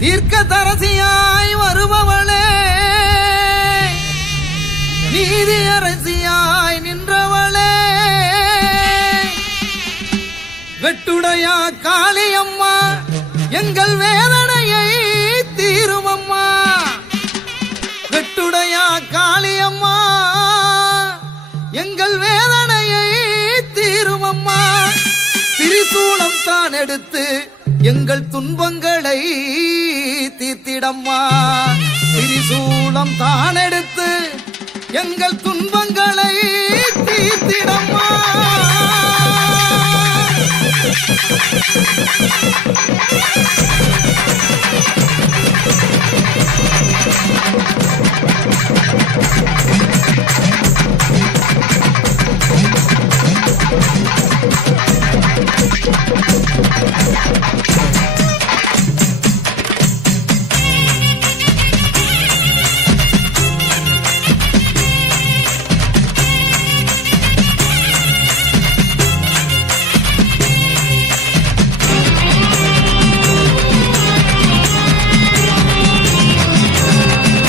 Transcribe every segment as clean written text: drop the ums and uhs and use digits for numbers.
தீர்க்க தரசியாய் வருபவளே, நீதி அரசியாய் நின்றவளே, வெட்டுடையா காளியம்மா எங்கள் வேதனையை தீருமம்மா. வெட்டுடையா காளியம்மா எங்கள் வேதனையை தீருமம்மா. திரிசூலம் தான் எடுத்து எங்கள் துன்பங்களை தீர்த்திடம்மா. திரிசூலம் தான் எடுத்து எங்கள் துன்பங்களை தீர்த்திடம்மா.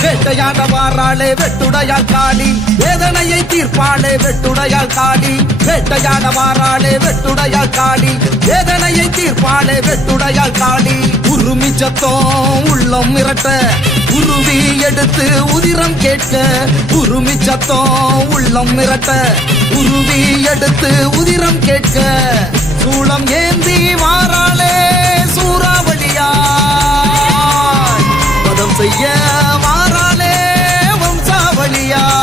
வேட்டையாட வாராளே வெட்டுடையாள் காளி, வேதனையை தீர்ப்பாளே வெட்டுடையாள் காளி. வேட்டையாட வாராளே வெட்டுடையாள் காளி, வேதனையை தீர்ப்பாளே வெட்டுடையாள் காளி. உருமி சத்தம் உள்ளம் மிரட்ட, உருவி எடுத்து உதிரம் கேட்க. உருமி சத்தம் உள்ளம் மிரட்ட, உருவி எடுத்து உதிரம் கேட்க. சூளம் ஏந்தி வாராளே சூறாவளியா, பதம் செய்ய வாராளே வம்சாவளியாய்.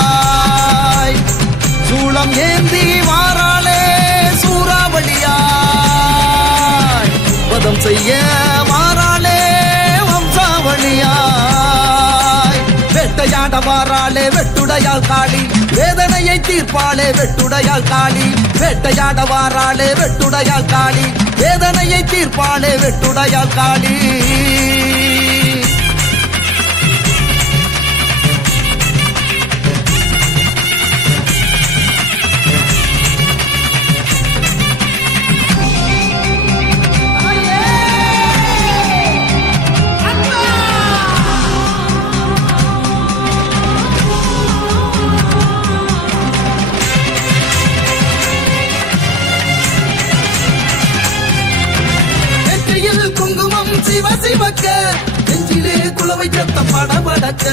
சூளம் ஏந்தி வாராளே சூறாவளியாய், பதம் செய்ய வாராளே வம்சாவளியாய். வேட்டையாட வாராளே வெட்டுடையாள் காளி, வேதனையை தீர்ப்பாளே வெட்டுடையாள் காளி. வேட்டையாட வாராளே வெட்டுடையாள் காளி, வேதனையை தீர்ப்பாளே வெட்டுடையாள் காளி. சிவ சிவக்க நெஞ்சிலே குலவை சத்தம் படபடக்க.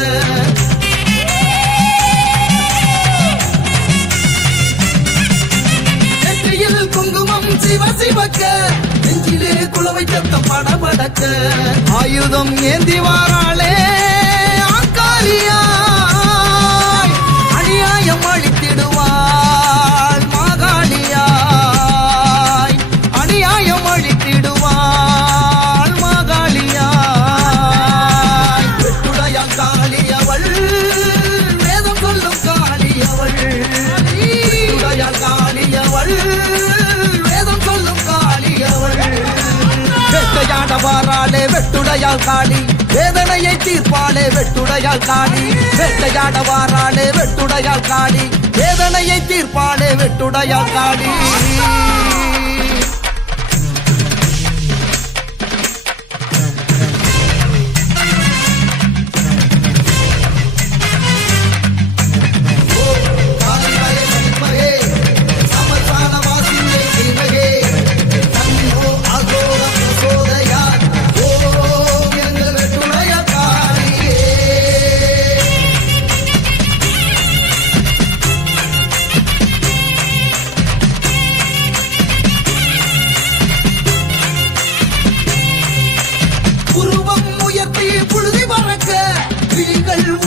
நெற்றியில் குங்குமம் சிவ சிவக்க நெஞ்சிலே குலவை சத்தம் படபடக்க. ஆயுதம் ஏந்தி வாராளே ஆங்காரியாய், அநியாயம் அழித்திடுவாள் மாகாளியாய். அநியாயம் அழித்திடுவாள் வாராளே வெட்டுடையாள் காளி, வேதனையை தீர்ப்பாளே வெட்டுடையாள் காளி. வேட்டையாட வாராளே வெட்டுடையாள் காளி, வேதனையை தீர்ப்பாளே வெட்டுடையாள் காளி.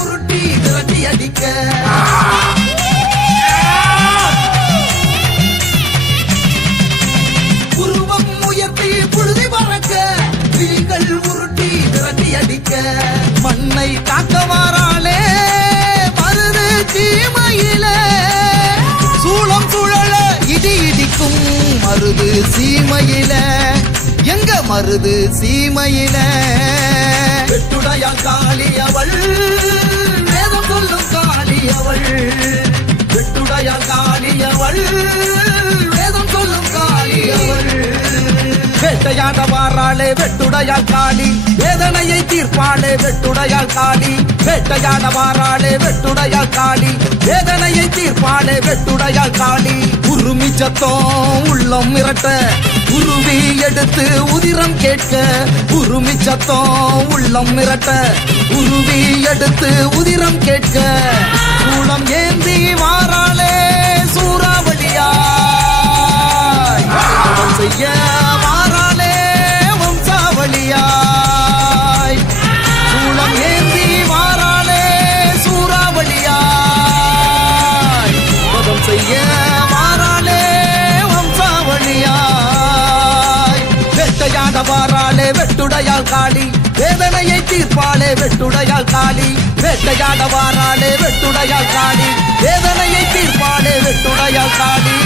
உருட்டி விரட்டி அடிக்க. உருவம் உயர்த்தி புழுதி பறக்க, விழிகள் உருட்டி விரட்டி அடிக்க. மண்ணை காக்க வாராளே மருது சீமையில, சூளம் சுழல இடி இடிக்கும் மருது சீமையில. எங்க மருது சீமையில வெட்டுடையாள் காளி அவள், வேதம் சொல்லும் காளி அவள். வெட்டுடையாள் காளி அவள், வேதம் சொல்லும் காளி அவள். வேட்டையாட வாராளே வெட்டுடையாள் காளி வேதனையை தீர்ப்பாளே வெட்டுடையாள் காளி வேட்டையாட வாராளே வெட்டுடையாள் காளி வேதனையை தீர்ப்பாளே வெட்டுடையாள் காளி உருமி சத்தம் உள்ளம் மிரட்ட உருவி எடுத்து உதிரம் கேட்க உருமி சத்தம் உள்ளம் மிரட்ட உருவி எடுத்து உதிரம் கேட்க சூளம் ஏந்தி வாராளே சூறாவளியாய் செய்ய வாராளே வம்சாவளியாய் சூளம் ஏந்தி வாராளே சூறாவளியாய் வதம் செய்ய வாராளே வம்சாவளியாய் வேட்டையாட வாராளே வெட்டுடையாள் காளி வேதனையை தீர்ப்பாளே வெட்டுடையாள் காளி வேட்டையாட வாராளே வெட்டுடையாள் காளி வேதனையை தீர்ப்பாளே வெட்டுடையாள் காளி